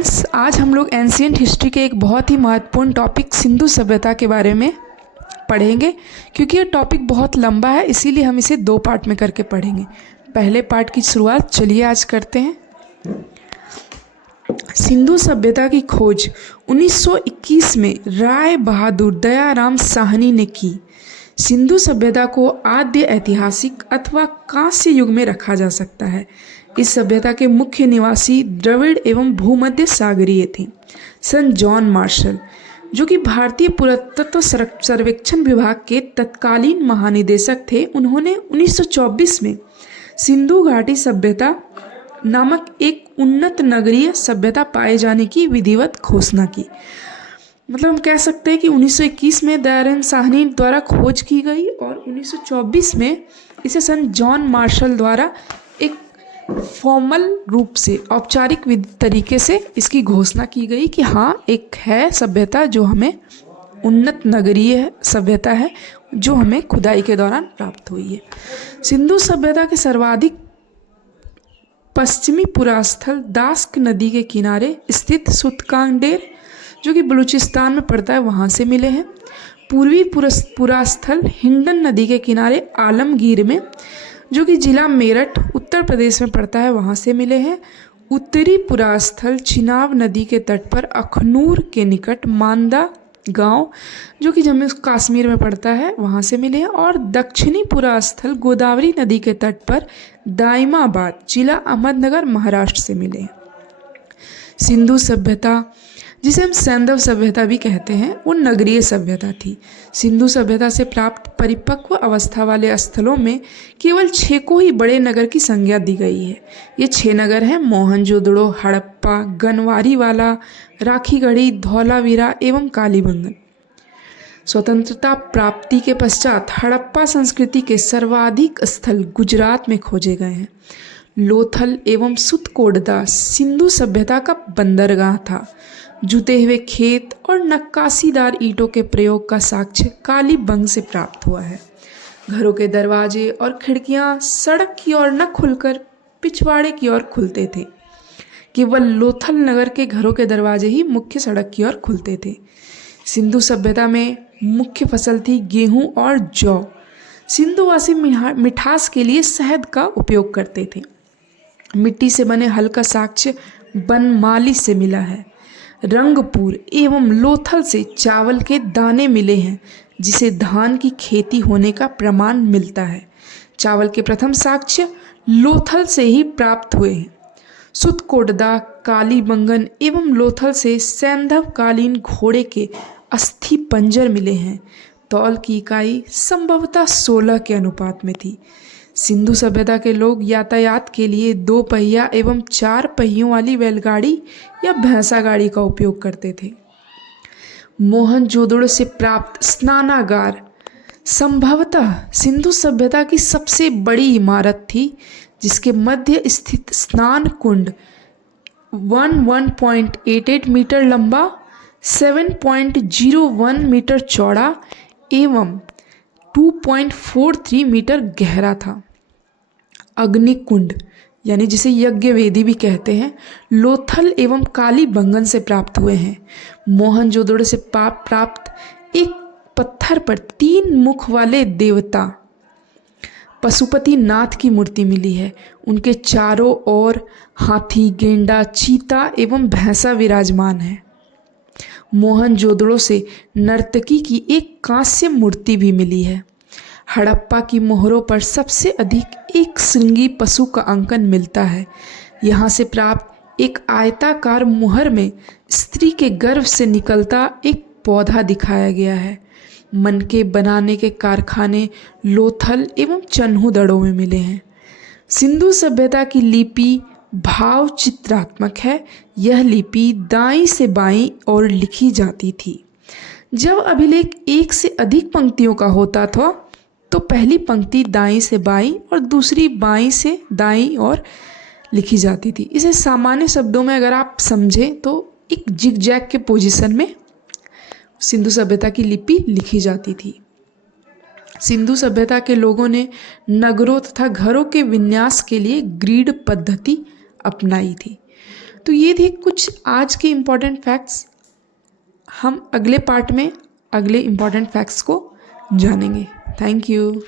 Friends, आज हम लोग एंशियंट हिस्ट्री के एक बहुत ही महत्वपूर्ण टॉपिक सिंधु सभ्यता के बारे में पढ़ेंगे। क्योंकि ये टॉपिक बहुत लंबा है, इसीलिए हम इसे 2 पार्ट में करके पढ़ेंगे। पहले पार्ट की शुरुआत चलिए आज करते हैं। सिंधु सभ्यता की खोज 1921 में राय बहादुर दयाराम साहनी ने की। सिंधु सभ्यता को आद्य ऐतिहासिक अथवा कांस्य युग में रखा जा सकता है। इस सभ्यता के मुख्य निवासी द्रविड़ एवं भूमध्य सागरीय थे। सन जॉन मार्शल, जो कि भारतीय पुरातत्व सर्वेक्षण विभाग के तत्कालीन महानिदेशक थे, उन्होंने 1924 में सिंधु घाटी सभ्यता नामक एक उन्नत नगरीय सभ्यता पाए जाने की विधिवत घोषणा की। मतलब हम कह सकते हैं कि 1921 में दयाराम साहनी द्वारा खोज की गई और 1924 में इसे सन जॉन मार्शल द्वारा एक फॉर्मल रूप से औपचारिक तरीके से इसकी घोषणा की गई कि हाँ, एक है सभ्यता जो हमें उन्नत नगरीय सभ्यता है, जो हमें खुदाई के दौरान प्राप्त हुई है। सिंधु सभ्यता के सर्वाधिक पश्चिमी पुरास्थल दास्क नदी के किनारे स्थित सुतकांडेर, जो कि बलूचिस्तान में पड़ता है, वहाँ से मिले हैं। पूर्वी पुरास्थल हिंडन नदी के किनारे आलमगीर में, जो कि जिला मेरठ उत्तर प्रदेश में पड़ता है, वहाँ से मिले हैं। उत्तरी पुरास्थल चिनाब नदी के तट पर अखनूर के निकट मांदा गांव, जो कि जम्मू कश्मीर में पड़ता है, वहाँ से मिले हैं। और दक्षिणी पुरास्थल गोदावरी नदी के तट पर दाइमाबाद जिला अहमदनगर महाराष्ट्र से मिले हैं। सिंधु सभ्यता, जिसे हम सैंधव सभ्यता भी कहते हैं, वो नगरीय सभ्यता थी। सिंधु सभ्यता से प्राप्त परिपक्व अवस्था वाले स्थलों में केवल 6 को ही बड़े नगर की संज्ञा दी गई है। ये 6 नगर हैं: मोहनजोदड़ो, हड़प्पा, गनवारीवाला, राखीगढ़ी, धौलावीरा एवं कालीबंगन। स्वतंत्रता प्राप्ति के पश्चात हड़प्पा संस्कृति के सर्वाधिक स्थल गुजरात में खोजे गए हैं। लोथल एवं सुतकोटदा सिंधु सभ्यता का बंदरगाह था। जुते हुए खेत और नक्काशीदार ईंटों के प्रयोग का साक्ष्य कालीबंग से प्राप्त हुआ है। घरों के दरवाजे और खिड़कियां सड़क की ओर न खुलकर पिछवाड़े की ओर खुलते थे। केवल लोथल नगर के घरों के दरवाजे ही मुख्य सड़क की ओर खुलते थे। सिंधु सभ्यता में मुख्य फसल थी गेहूं और जौ। सिंधुवासी मिठास के लिए शहद का उपयोग करते थे। मिट्टी से बने हल का साक्ष्य बनमाली से मिला है। रंगपुर एवं लोथल से चावल के दाने मिले हैं, जिसे धान की खेती होने का प्रमाण मिलता है। चावल के प्रथम साक्ष्य लोथल से ही प्राप्त हुए हैं। सुतकोटदा, कालीबंगन एवं लोथल से सैंधवकालीन घोड़े के अस्थि पंजर मिले हैं। तौल की इकाई संभवतः 16 के अनुपात में थी। सिंधु सभ्यता के लोग यातायात के लिए 2 पहिया एवं 4 पहियों वाली बैलगाड़ी या भैंसा गाड़ी का उपयोग करते थे। मोहनजोदड़ो से प्राप्त स्नानागार संभवतः सिंधु सभ्यता की सबसे बड़ी इमारत थी, जिसके मध्य स्थित स्नान कुंड 1.88 मीटर लंबा, 7.01 मीटर चौड़ा एवं 2.43 मीटर गहरा था। अग्निकुंड, यानी जिसे यज्ञ वेदी भी कहते हैं, लोथल एवं कालीबंगन से प्राप्त हुए हैं। मोहनजोदड़ो से प्राप्त एक पत्थर पर 3 मुख वाले देवता पशुपति नाथ की मूर्ति मिली है। उनके चारों ओर हाथी, गेंडा, चीता एवं भैंसा विराजमान है। मोहनजोदड़ो से नर्तकी की एक कांस्य मूर्ति भी मिली है। हड़प्पा की मोहरों पर सबसे अधिक एक श्रृंगी पशु का अंकन मिलता है। यहाँ से प्राप्त एक आयताकार मुहर में स्त्री के गर्भ से निकलता एक पौधा दिखाया गया है। मनके बनाने के कारखाने लोथल एवं चन्हूदड़ो में मिले हैं। सिंधु सभ्यता की लिपि भाव चित्रात्मक है। यह लिपि दाईं से बाईं ओर लिखी जाती थी। जब अभिलेख 1 से अधिक पंक्तियों का होता था तो पहली पंक्ति दाईं से बाईं और दूसरी बाईं से दाईं ओर लिखी जाती थी। इसे सामान्य शब्दों में अगर आप समझें तो एक जिगजैग के पोजीशन में सिंधु सभ्यता की लिपि लिखी जाती थी। सिंधु सभ्यता के लोगों ने नगरों तथा घरों के विन्यास के लिए ग्रिड पद्धति अपनाई थी। तो ये थे कुछ आज के इम्पॉर्टेंट फैक्ट्स। हम अगले पार्ट में अगले इम्पॉर्टेंट फैक्ट्स को जानेंगे। Thank you.